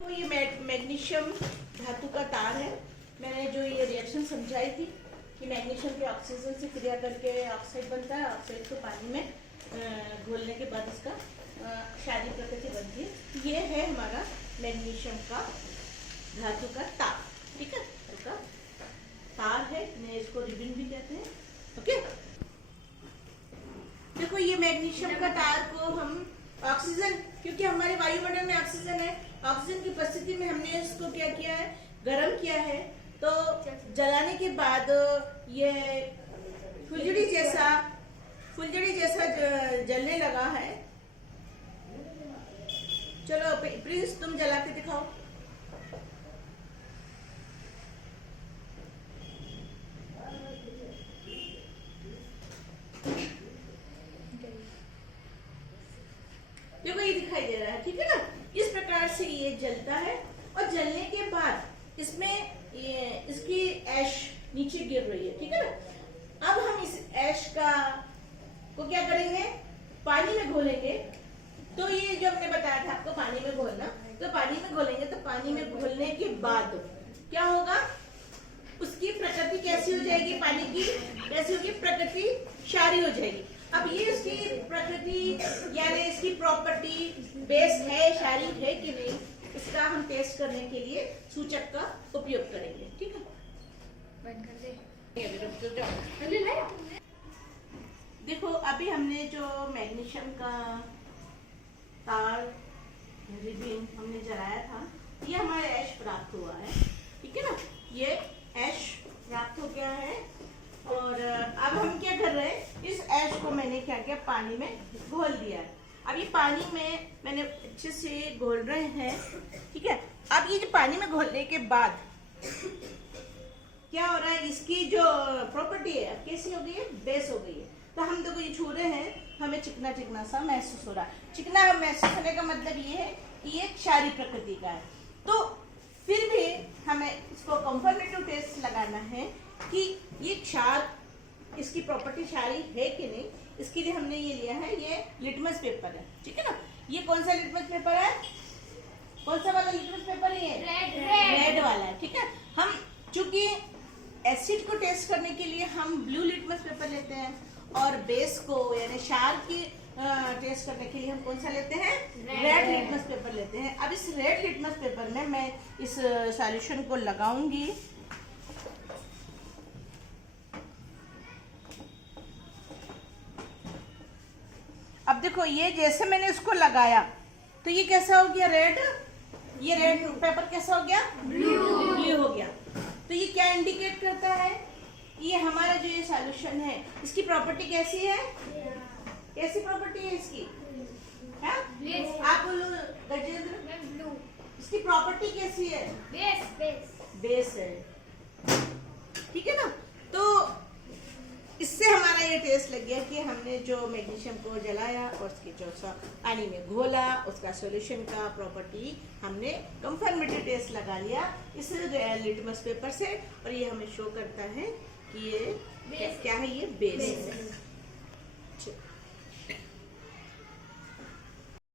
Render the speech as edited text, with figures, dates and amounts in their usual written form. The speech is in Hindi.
तो ये मैग्नीशियम धातु का तार है। मैंने जो ये रिएक्शन समझाई थी कि मैग्नीशियम के ऑक्सीजन से क्रिया करके ऑक्साइड बनता है। ऑक्साइड को पानी में घोलने के बाद इसका क्षारीय प्रकृति बनती है। ये है हमारा मैग्नीशियम का धातु का तार। ठीक है, इसका तार है, इसको रिबन भी कहते हैं। ओके, देखो ये मैग्नीशियम का तार को हम ऑक्सीजन, क्योंकि हमारे वायुमंडल में ऑक्सीजन है, ऑक्सीजन की उपस्थिति में हमने इसको क्या किया है, गर्म किया है। तो जलाने के बाद ये फुलझड़ी जैसा जलने लगा है। चलो प्रिंस, तुम जला के दिखाओ। देखो ये दिखाई दे रहा है, ठीक है ना। इस प्रकार से ये जलता है और जलने के बाद इसमें इसकी ऐश नीचे गिर रही है, ठीक है ना। अब हम इस ऐश को क्या करेंगे, पानी में घोलेंगे। तो ये जो हमने बताया था आपको पानी में घोलना, तो पानी में घोलेंगे। तो पानी में घोलने के बाद क्या होगा, उसकी प्रकृति कैसी हो जाएगी, पानी की कैसी होगी, प्रकृति क्षारीय हो जाएगी। अब ये इसकी प्रकृति यानी इसकी प्रॉपर्टी बेस है, क्षारीय है कि नहीं, इसका हम टेस्ट करने के लिए सूचक का उपयोग करेंगे। ठीक है, बंद कर दे। देखो अभी हमने जो मैग्नीशियम का तार रिबन हमने जलाया था, ये हमारा ऐश प्राप्त हुआ है। ठीक है ना, ये ऐश प्राप्त हो गया है। और अब हम क्या कर रहे हैं, इस ऐश को मैंने क्या किया, पानी में घोल दिया है। अब ये पानी में मैंने अच्छे से घोल रहे हैं। ठीक है, अब ये जो पानी में घोलने के बाद क्या हो रहा है, इसकी जो प्रॉपर्टी है कैसी हो गई है, बेस हो गई है। तो हम देखो ये छू रहे हैं, हमें चिकना चिकना सा महसूस हो रहा है। चिकना महसूस होने का मतलब ये है कि ये क्षारीय प्रकृति का है। तो फिर भी हमें इसको कंफर्मेटिव टेस्ट लगाना है कि ये क्षार, इसकी प्रॉपर्टी क्षारीय है कि नहीं। इसके लिए हमने ये लिया है, ये लिटमस पेपर है। ठीक है ना, ये कौन सा लिटमस पेपर है, कौन सा वाला लिटमस पेपर है, रेड वाला है। ठीक है, हम चूंकि एसिड को टेस्ट करने के लिए हम ब्लू लिटमस पेपर लेते हैं, और बेस को यानी क्षार की टेस्ट करने के लिए हम कौन सा लेते हैं, रेड लिटमस पेपर लेते हैं। अब इस रेड लिटमस पेपर में मैं इस सॉल्यूशन को लगाऊंगी। अब देखो ये जैसे मैंने इसको लगाया तो ये कैसा हो गया, रेड। ये रेड पेपर कैसा हो गया, ब्लू हो गया। तो ये क्या इंडिकेट करता है, ये हमारा जो ये सॉल्यूशन है इसकी प्रॉपर्टी कैसी है, कैसी प्रॉपर्टी है इसकी, है? आप बोलो गजेंद्र, ब्लू। इसकी प्रॉपर्टी कैसी है, बेस है। ठीक है ना, तो इससे हमारा ये टेस्ट लग गया कि हमने जो मैग्नीशियम को जलाया और उसके जो पानी में घोला, उसका सॉल्यूशन का प्रॉपर्टी हमने कंफर्मेटिव टेस्ट लगा लिया इस लिटमस पेपर से। और ये हमें शो करता है कि ये क्या है, ये बेस है।